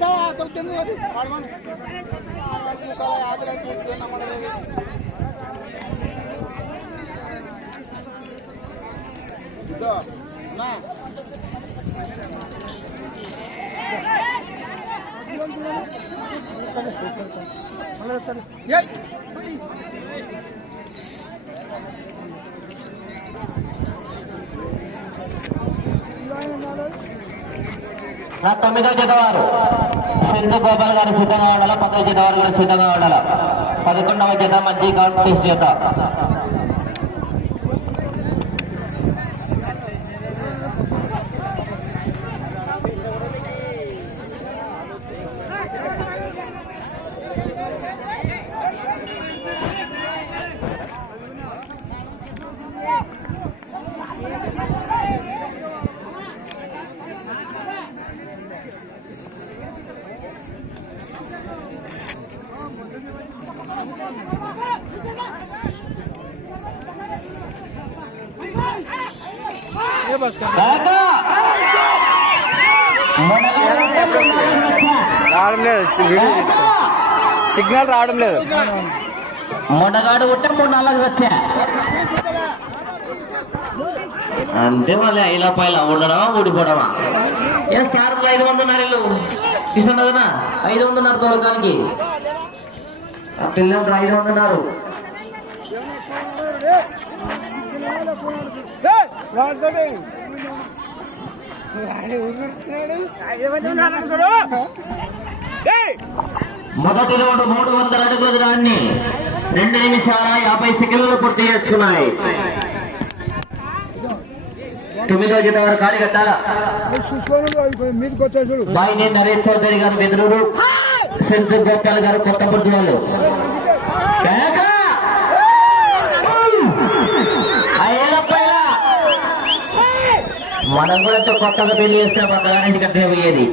जाओ आदर के लिए हरमन आदर के लिए Thank you. నా తొమ్మిదో జతవారు సెంజు గోపాల్ గారు సిద్ధంగా ఉండాలా? పదో జతవారు కూడా సిద్ధంగా ఉండాలా? పదకొండవ జత మంచి కాంపిటీషన్ జత. రావడం లేదు! సిగ్నల్ రావడం లేదు. మొనగాడు ఉంటే మూడు నాలుగు వచ్చా. అంతే మళ్ళీ ఐలా పైలా ఉండడమా ఊడిపోవడమా ఏ సార్ ఐదు మంది ఉన్నారు వీళ్ళు ఇస్తున్నదనా ఐదు మంది ఉన్నారు తోలకానికి పిల్లలు ఐదు మంది ఉన్నారు మొదటి రౌండ్ మూడు వందల అడుగుల దాన్ని రెండు నిమిషాల యాభై సెకండ్లు పూర్తి చేసుకున్నాయి తొమ్మిదో జత మీదకి వచ్చా చూడు. బాయిని నరేష్ చౌదరి గారు బెదురు సెంచు గోపాల్ గారు కొత్త పుట్టినోళ్ళు మనం కూడా ఎంతో కొత్తగా పెళ్ళి చేస్తే మా కళానికి అట్లే పోయేది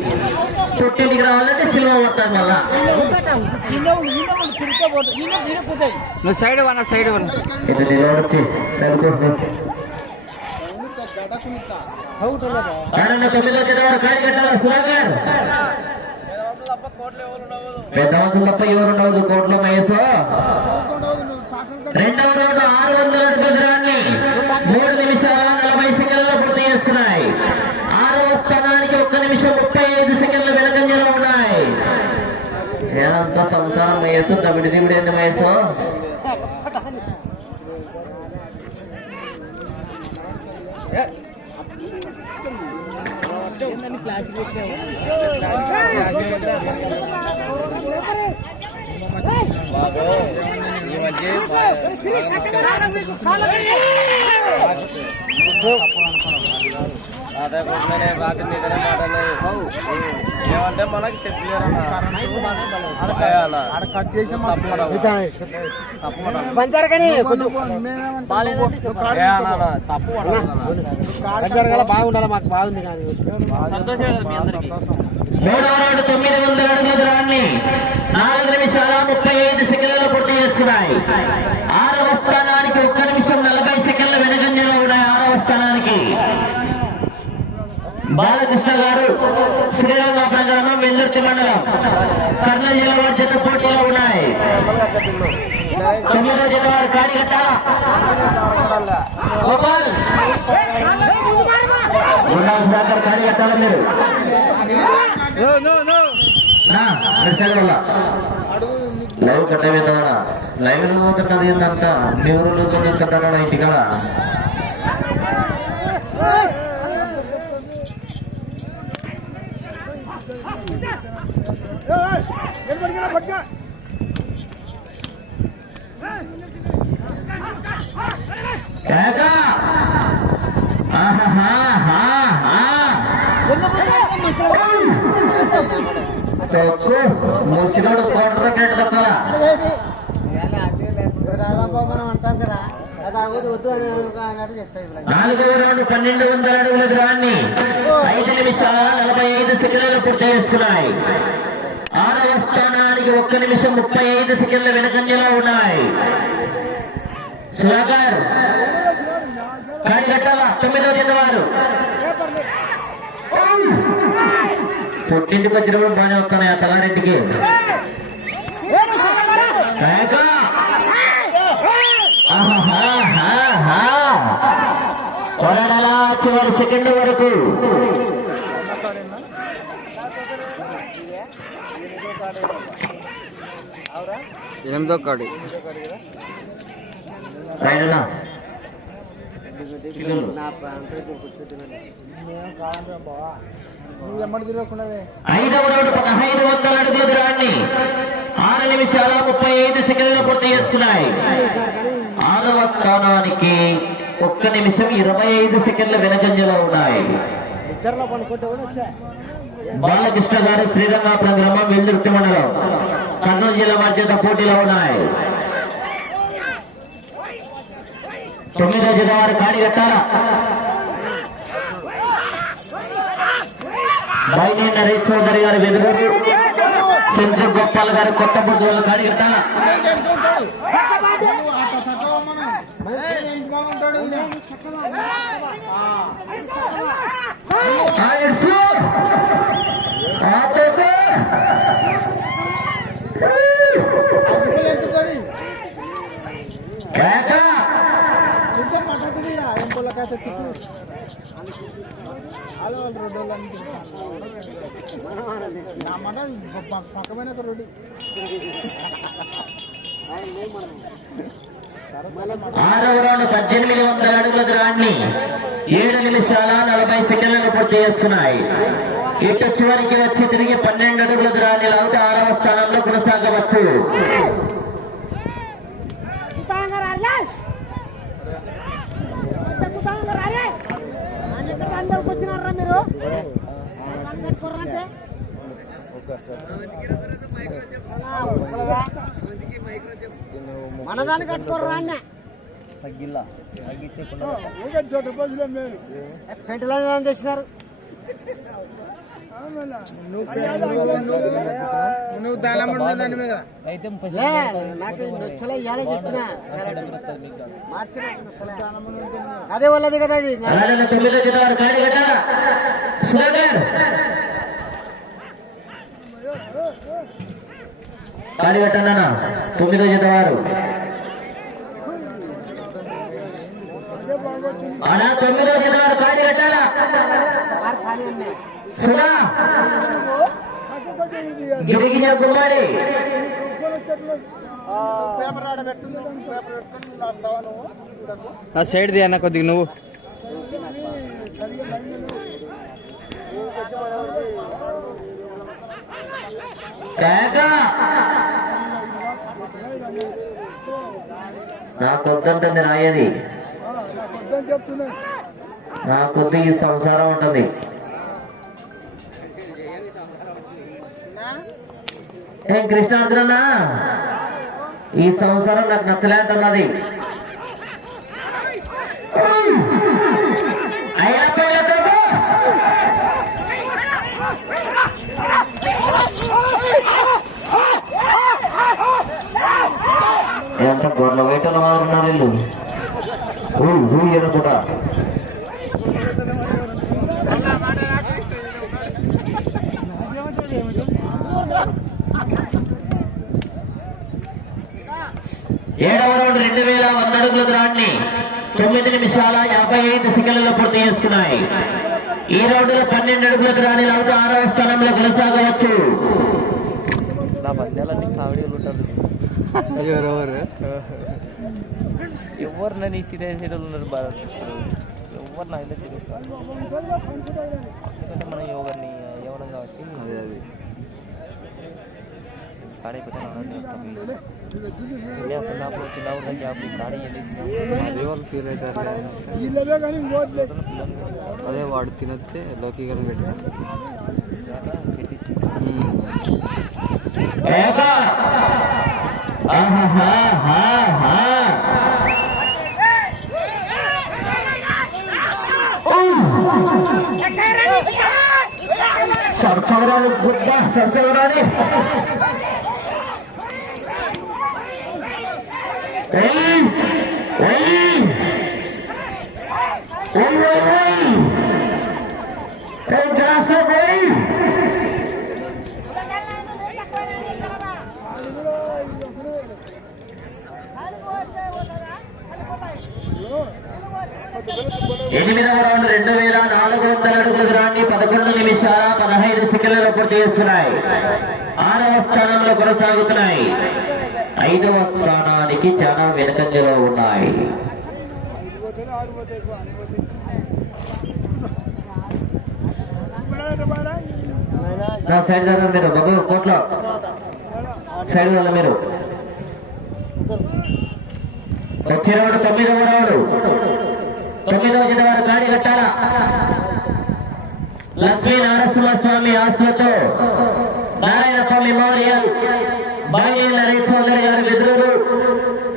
పుట్టింటికి రావాలంటే సినిమా పడతారు మళ్ళా. నువ్వు సైడ్ వన సైడ్ వన. ఇది నిలబడొచ్చి సరిపోతుంది. ఆడన్న తొమ్మిదో జత వారు కాడి కట్టాల సుధాకర్ పెద్ద వంతులు తప్ప ఎవరు ఉండవద్దు కోట్లో మహేశ్. రెండవ రౌండ్ ఆరు వందల అడుగుల మూడు సంసారం మహేశ్ దమిడి దిమిడి ఏంది మహేశ్ కొట్లనే రాత్రి మాటలేదు ఏమంటే మనకి బాగుండాలి మాకు బాగుంది కానీ. మూడవ రౌండ్ తొమ్మిది వందల అడుగుల దూరాన్ని నాలుగు నిమిషాల ముప్పై ఐదు సెకండ్లలో పూర్తి చేసుకున్నాయి. ఆరవ స్థానానికి ఒక్క నిమిషం నలభై సెకండ్ల వెనుకంజలో ఉన్నాయి ఆరవ స్థానానికి బాలకృష్ణ గారు శ్రీరంగపురం గ్రామం వెల్లుర్తి మండలం. కర్నూలు జిల్లా వారి జత పోటీలో ఉన్నాయి. తొమ్మిదో జిల్లా వారు కాడిగట్ట గోపాల్. గుండాల సుధాకర్ కాడిగట్టాల మీరు లైవ్ కట్టవేద్దాడా లైవ్ కట్టది ఏందంట ఎవరు కట్టాడా ఇంటికాడ ముసినోడు కోటతో మనం అంటాం కదా అని నాలుగవ రౌండ్ పన్నెండు వందల అడుగుల దూరాన్ని ఐదు నిమిషాల నలభై ఐదు సెకండ్లు పూర్తి చేసుకున్నాయి. స్థానానికి ఒక్క నిమిషం ముప్పై ఐదు సెకండ్ల వెనుకంజలో ఉన్నాయి. సుధాకర్ కాడిగట్టాల తొమ్మిదో జత వారు. పుట్టింటికి వచ్చినప్పుడు బాగానే వస్తున్నాయి ఆ తలారెడ్డికి. కొరడలా చివరి సెకండ్ వరకు. ఎనిమిదో కాడి. పదహైదు వందల అడుగుల దూరాన్ని ఆరు నిమిషాల ముప్పై ఐదు సెకండ్లు పూర్తి చేసుకున్నాయి ఆరవ స్థానానికి ఒక్క నిమిషం ఇరవై ఐదు సెకండ్ల వెనకంజలో ఉన్నాయి. బాలకృష్ణ గారు శ్రీరంగాపురం గ్రామం వెల్దుర్తి మండలం. కర్నూలు జిల్లా మధ్యత పోటీలో ఉన్నాయి. తొమ్మిదో జిల్లా వారు కాడి కట్టారా బైని నరేష్ చౌదరి గారు వెలుగురు సెంచు గోపాల్ గారు కొత్త బుద్ధులు కాడి కట్టారా బాగుంటాడు పక్కమైన రోడ్డు ఆరవ రౌండ్ పద్దెనిమిది వందల అడుగుల దూరాన్ని ఏడు నిమిషాల నలభై సెకండ్లు పూర్తి చేస్తున్నాయి. ఇటు చివరికి వచ్చి తిరిగి పన్నెండు అడుగుల దూరాన్ని లాగితే ఆరవ స్థానంలో కొనసాగవచ్చు. మనదాన్ని కట్టుకోర్రా అన్న తగ్గిల్లా తగ్గితే పెంటలో తెచ్చినారు. నువ్వు దానం దాని మీద. నాకు నచ్చలే చెప్పిన. అదే వాళ్ళది కదా అది. తొమ్మిదో జిల్లా కాడి సుధాకర్! కాడి తొమ్మిదో జిల్లా వారు. అనా తొమ్మిదో జిల్లా వారు కాడి గిరిగిజ గుమ్మాడి. పేపర్ ఆడబెట్టు పేపర్ పెట్టుకుని రాస్తావా నువ్వు. ఆ సైడ్ ది అన్న కొద్దిగా నువ్వు నాకు వద్దంటుంది రాయది చెప్తున్నా నాకొద్దు ఈ సంసారం ఉంటుంది. ఏం కృష్ణార్జున ఈ సంవత్సరం నాకు నచ్చలేదన్నది అయినా ఎంత గొర్రెల వేటల వారు ఉన్నారు వీళ్ళు? కూడా హూ అనుకుంటా ఏడవ రౌండ్ రెండు వేల వంద అడుగుల దూరాన్ని తొమ్మిది నిమిషాల యాభై ఐదు సెకండ్లలో పూర్తి చేసుకున్నాయి. ఈ రౌండ్లో పన్నెండు అడుగుల దూరాన్ని లాగుతూ ఆరవ స్థానంలో కొనసాగవచ్చు. ఎవరు నన్ను సీరియస్ ఉన్నారు ఎవరు నాకు సీరియస్ ఎందుకంటే మనం యోగాన్ని యవనం కాబట్టి అదే అది కాడైపోతే చిన్న ఉన్న గ్యాప్ కాడీ ఫీల్ అవుతారు అదే వాడు తినొస్తే లోకి గారు పెట్టారు! సరసవరాలు గుడ్డ సరసవరాని ఎనిమిదవ రౌండ్ రెండు వేల నాలుగు వందల అడుగు దూరాన్ని పదకొండు నిమిషాల పదహైదు సెకండ్లలో పూర్తి చేస్తున్నాయి. ఆరవ స్థానంలో కొనసాగుతున్నాయి. ఐదవ స్థానానికి చాలా వెనుకంజలో ఉన్నాయి. నా సైడ్ కదా మీరు బాబు కోట్లో. సైడ్ వల్ల మీరు. వచ్చే రౌండ్ తొమ్మిదవ రౌండ్ తొమ్మిదవ జత వారు గాడి కట్టాలా? లక్ష్మీ నరసింహ స్వామి నారాయణ స్వామి మౌర్య బాయి నరేష్ చౌదరి గారు బెదురూరు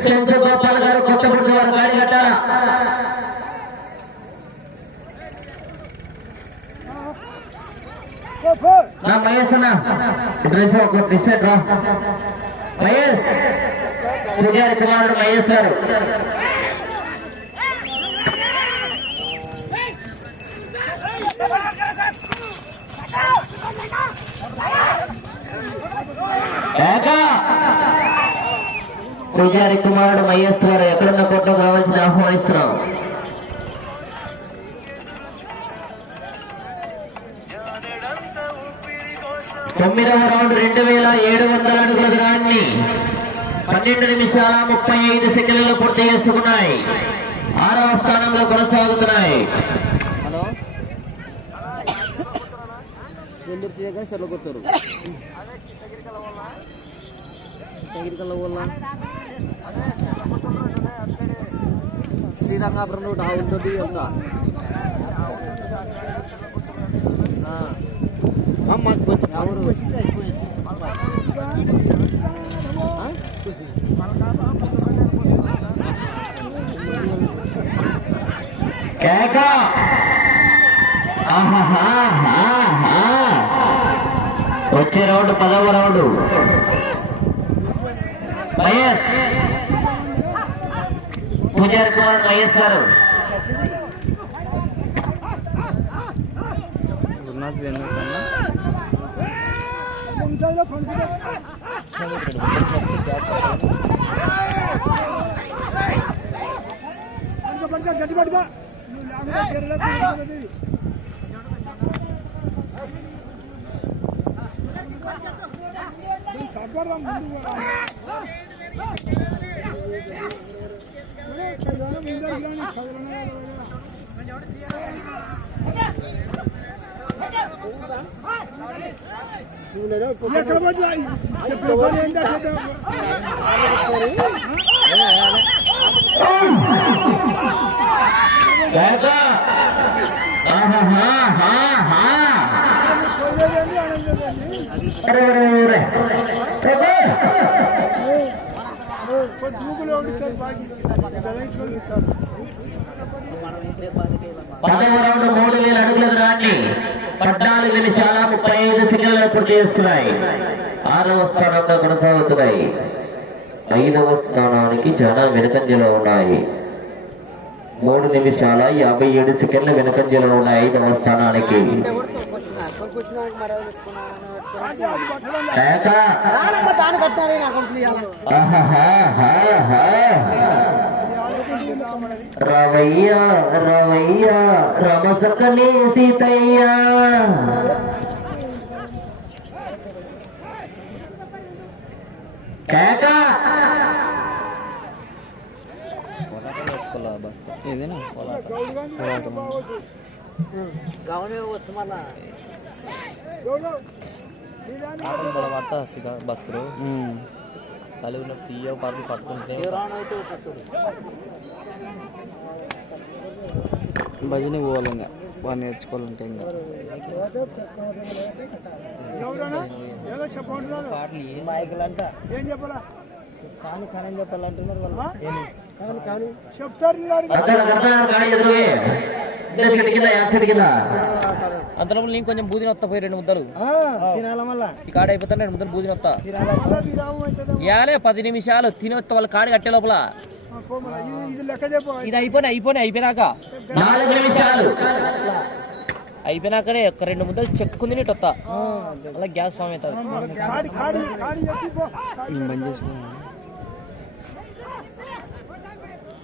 శంసు గోపాల్ గారు కొత్తపూడి వారు గాడి కట్టాలా? నా మహేష్ అన్న డ్రెస్ ఒక టీషర్ట్ రా. మహేష్ పూజారి కుమారుడు మహేష్ గారు. ఏకా! పూజారి కుమారుడు మహేష్ గారు ఎక్కడున్న కొట్టకు రావాల్సిన ఆహ్వానిస్తున్నాం. తొమ్మిదవ రౌండ్ రెండు వేల ఏడు వందల అడుగుల దూరాన్ని పన్నెండు నిమిషాల ముప్పై ఐదు సెకండ్లలో పూర్తి చేసుకున్నాయి. ఆరవ స్థానంలో కొనసాగుతున్నాయి. హలో? ఎందుకు చేయగా వల్ల శ్రీరంగాపురం రోడ్ ఆవులతోటి ఉందా మాకు కొంచెం ఎవరు? కేక? వచ్చే రౌండ్ పదవ రౌండ్. మహేష్ పూజారి కుమార్ మహేష్ గారు ఉన్నది ఎందుకన్నా కేక ఆహాహాహాహా. అరే, అరే, అరే. పదవ రౌండ్ మూడు వేల అడుగుల దూరాన్ని పద్నాలుగు నిమిషాల ముప్పై ఐదు సెకండ్లు పూర్తి చేస్తున్నాయి ఆరవ స్థానంలో కొనసాగుతున్నాయి ఐదవ స్థానానికి చాలా వెనుకంజలో ఉన్నాయి మూడు నిమిషాల యాభై ఏడు సెకండ్ల వెనుకంజలో ఉన్న ఐదవ స్థానానికి. ఏక. దాని రవయ్య! రవయ్య! రమసకని సీతయ్య! కేక వేసుకోవాలా బస్ ఏదేనా? మళ్ళా పడతా సీదా బస్కులు కలిగి ఉన్న తీయ పార్టీ పట్టుకుంటే భజన పోవాలి ఇంకా బాగా నేర్చుకోవాలంటే ఇంకా. మైకులు అంట ఏం చెప్పాలా? కాని కానీ చెప్పాలంటున్నారు చెప్తారు అంతలో నేను కొంచెం బూదిన వస్తా పోయి రెండు ముద్దలు. ఈ కాడ అయిపోతాను రెండు ముద్దలు బూదిన వస్తా ఇయాలే పది నిమిషాలు తిని వస్తా వాళ్ళ కాడి కట్టే లోపల. పోమల ఇది అయిపోయినా అయిపోయినా అయిపోయినాక. నాలుగు నిమిషాలు. అయిపోయినాకనే ఒక రెండు ముద్దలు చెక్కుంది నీటి వస్తా అలా గ్యాస్ ఫామ్ అవుతుంది.